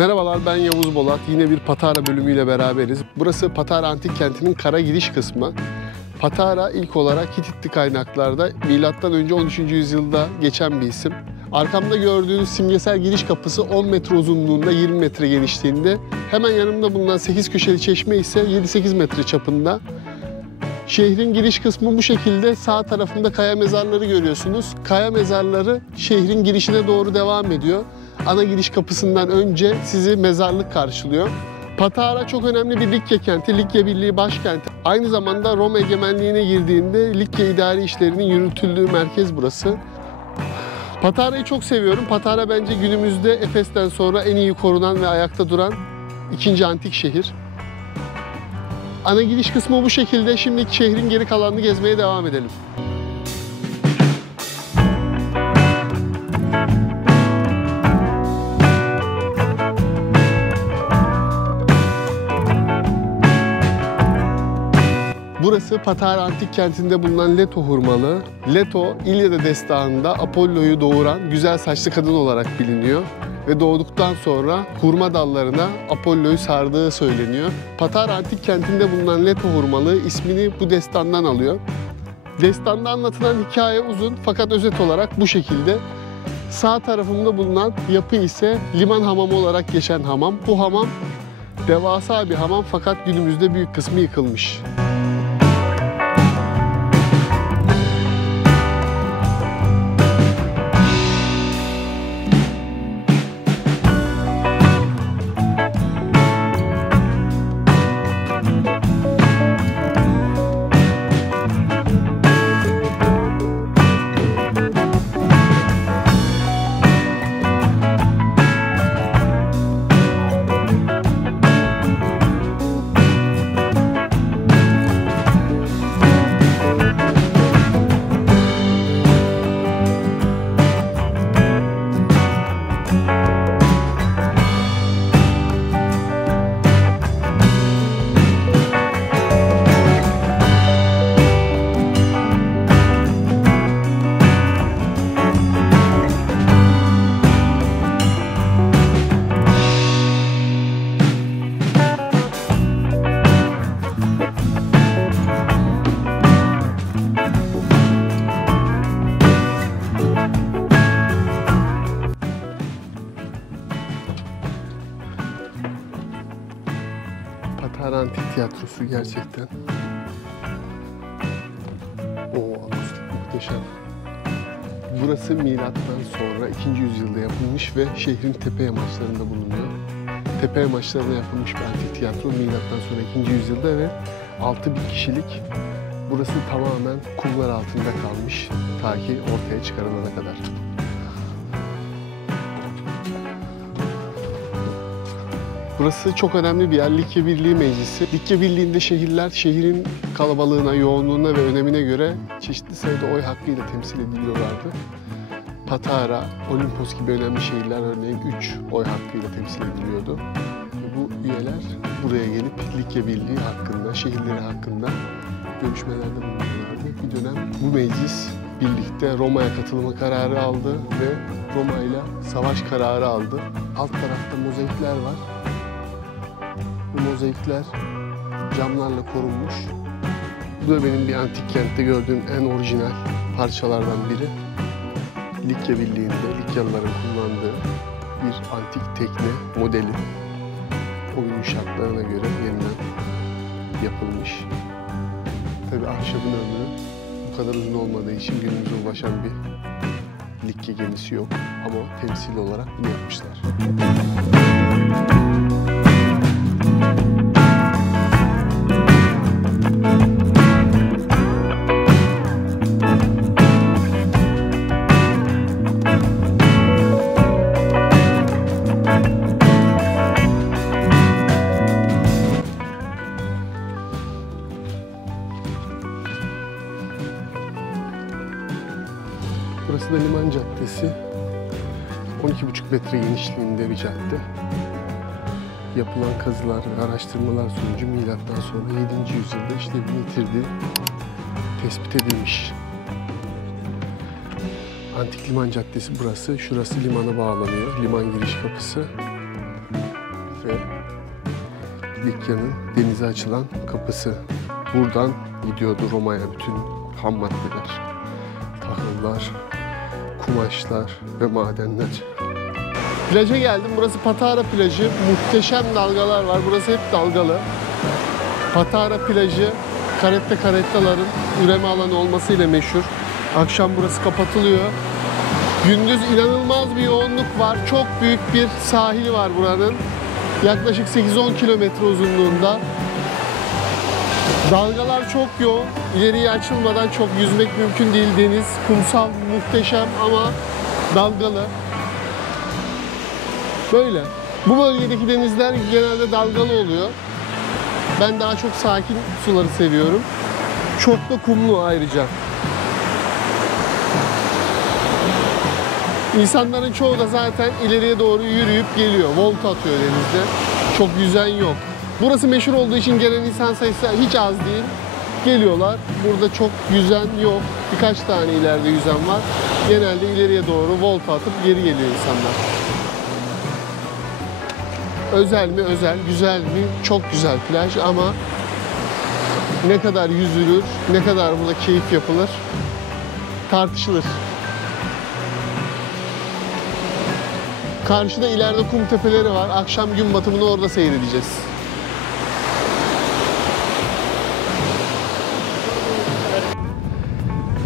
Merhabalar, ben Yavuz Bolat. Yine bir Patara bölümüyle beraberiz. Burası Patara Antik Kenti'nin kara giriş kısmı. Patara ilk olarak Hititli kaynaklarda M.Ö. 13. yüzyılda geçen bir isim. Arkamda gördüğünüz simgesel giriş kapısı 10 metre uzunluğunda, 20 metre genişliğinde. Hemen yanımda bulunan 8 köşeli çeşme ise 7-8 metre çapında. Şehrin giriş kısmı bu şekilde. Sağ tarafında kaya mezarları görüyorsunuz. Kaya mezarları şehrin girişine doğru devam ediyor. Ana giriş kapısından önce sizi mezarlık karşılıyor. Patara çok önemli bir Likya kenti, Likya Birliği başkenti. Aynı zamanda Roma egemenliğine girdiğinde Likya idari işlerinin yürütüldüğü merkez burası. Patara'yı çok seviyorum. Patara bence günümüzde Efes'ten sonra en iyi korunan ve ayakta duran ikinci antik şehir. Ana giriş kısmı bu şekilde. Şimdi şehrin geri kalanını gezmeye devam edelim. Burası Patara Antik Kenti'nde bulunan Leto hurmalığı. Leto, İlyada destanında Apollo'yu doğuran güzel saçlı kadın olarak biliniyor. Ve doğduktan sonra hurma dallarına Apollo'yu sardığı söyleniyor. Patara Antik Kenti'nde bulunan Leto hurmalığı ismini bu destandan alıyor. Destanda anlatılan hikaye uzun fakat özet olarak bu şekilde. Sağ tarafımda bulunan yapı ise liman hamamı olarak geçen hamam. Bu hamam devasa bir hamam fakat günümüzde büyük kısmı yıkılmış. Patara Antik Tiyatrosu gerçekten. Akustik muhteşem. Burası milattan sonra 2. yüzyılda yapılmış ve şehrin tepe yamaçlarında bulunuyor. Tepe yamaçlarına yapılmış bir antik tiyatro milattan sonra 2. yüzyılda ve 6.000 kişilik. Burası tamamen kumlar altında kalmış ta ki ortaya çıkarılana kadar. Burası çok önemli bir yer. Likya Birliği Meclisi. Likya Birliği'nde şehirler şehrin kalabalığına, yoğunluğuna ve önemine göre çeşitli sayıda oy hakkıyla temsil ediliyorlardı. Patara, Olimpos gibi önemli şehirler örneğin 3 oy hakkıyla temsil ediliyordu. Ve bu üyeler buraya gelip Likya Birliği hakkında, şehirleri hakkında görüşmelerde bulunuyorlardı. Bir dönem bu meclis birlikte Roma'ya katılma kararı aldı ve Roma ile savaş kararı aldı. Alt tarafta mozaikler var. Bu mozaikler camlarla korunmuş. Bu da benim bir antik kentte gördüğüm en orijinal parçalardan biri. Likya Birliği'nde Likyalıların kullandığı bir antik tekne modeli. O günün şartlarına göre yeniden yapılmış. Tabii ahşabın ömrü bu kadar uzun olmadığı için günümüze ulaşan bir Likya gemisi yok. Ama temsil olarak bunu yapmışlar. Burası da Liman Caddesi. 12,5 metre genişliğinde bir cadde. Yapılan kazılar ve araştırmalar sonucu milattan sonra 7. yüzyılda işlevini yitirdiği tespit edilmiş. Antik Liman Caddesi burası. Şurası limana bağlanıyor. Liman giriş kapısı. Likya'nın denize açılan kapısı. Buradan gidiyordu Roma'ya bütün ham maddeler, tahıllar, kumaşlar ve madenler. Plaja geldim. Burası Patara plajı. Muhteşem dalgalar var. Burası hep dalgalı. Patara plajı karettaların üreme alanı olmasıyla meşhur. Akşam burası kapatılıyor. Gündüz inanılmaz bir yoğunluk var. Çok büyük bir sahili var buranın. Yaklaşık 8-10 kilometre uzunluğunda. Dalgalar çok yoğun. İleriye açılmadan çok yüzmek mümkün değil. Deniz, kumsal, muhteşem ama dalgalı. Böyle. Bu bölgedeki denizler genelde dalgalı oluyor. Ben daha çok sakin suları seviyorum. Çok da kumlu ayrıca. İnsanların çoğu da zaten ileriye doğru yürüyüp geliyor. Volta atıyor denizde. Çok yüzen yok. Burası meşhur olduğu için gelen insan sayısı hiç az değil. Geliyorlar. Burada çok yüzen yok. Birkaç tane ileride yüzen var. Genelde ileriye doğru volta atıp geri geliyor insanlar. Özel mi? Özel. Güzel mi? Çok güzel plaj ama ne kadar yüzülür, ne kadar burada keyif yapılır tartışılır. Karşıda ileride kum tepeleri var. Akşam gün batımını orada seyredeceğiz.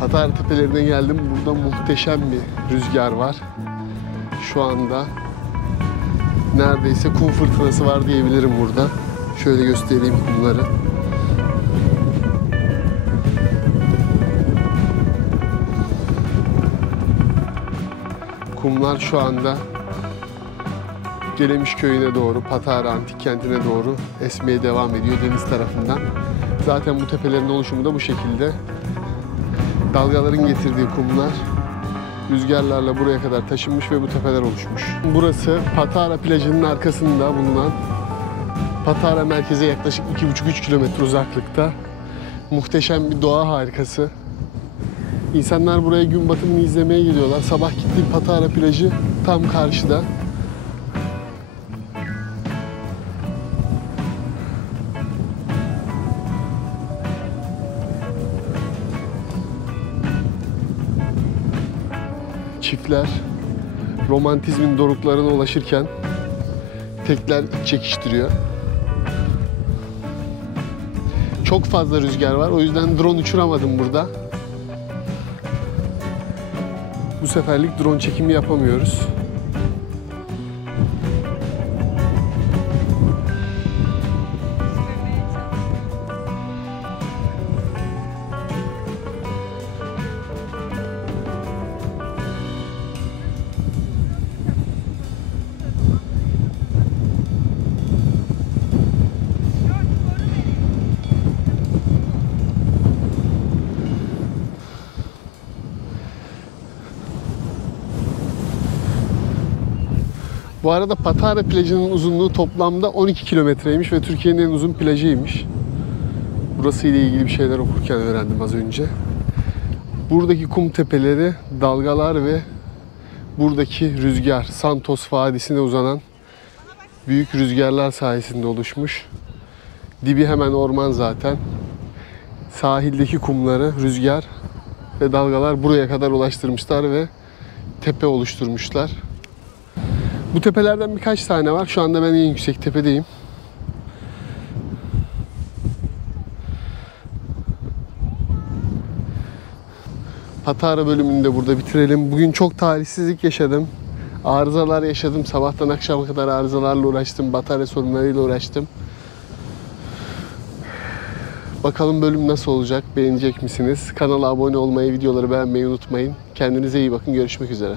Patara tepelerine geldim. Burada muhteşem bir rüzgar var. Şu anda neredeyse kum fırtınası var diyebilirim burada. Şöyle göstereyim kumları. Kumlar şu anda Gelemiş köyüne doğru, Patara antik kentine doğru esmeye devam ediyor deniz tarafından. Zaten bu tepelerin oluşumu da bu şekilde. Dalgaların getirdiği kumlar rüzgarlarla buraya kadar taşınmış ve bu tepeler oluşmuş. Burası Patara plajının arkasında bulunan Patara merkeze yaklaşık 2,5-3 kilometre uzaklıkta muhteşem bir doğa harikası. İnsanlar buraya gün batımını izlemeye gidiyorlar. Sabah gittiğim Patara plajı tam karşıda. Çiftler romantizmin doruklarına ulaşırken tekler iç çekiştiriyor. Çok fazla rüzgar var. O yüzden drone uçuramadım burada. Bu seferlik drone çekimi yapamıyoruz. Bu arada Patara plajının uzunluğu toplamda 12 kilometreymiş ve Türkiye'nin en uzun plajıymış. Burası ile ilgili bir şeyler okurken öğrendim az önce. Buradaki kum tepeleri, dalgalar ve buradaki rüzgar, Santos Vadisi'ne uzanan büyük rüzgarlar sayesinde oluşmuş. Dibi hemen orman zaten. Sahildeki kumları, rüzgar ve dalgalar buraya kadar ulaştırmışlar ve tepe oluşturmuşlar. Bu tepelerden birkaç tane var. Şu anda ben en yüksek tepedeyim. Patara bölümünü de burada bitirelim. Bugün çok talihsizlik yaşadım. Arızalar yaşadım. Sabahtan akşama kadar arızalarla uğraştım. Batarya sorunlarıyla uğraştım. Bakalım bölüm nasıl olacak? Beğenecek misiniz? Kanala abone olmayı, videoları beğenmeyi unutmayın. Kendinize iyi bakın. Görüşmek üzere.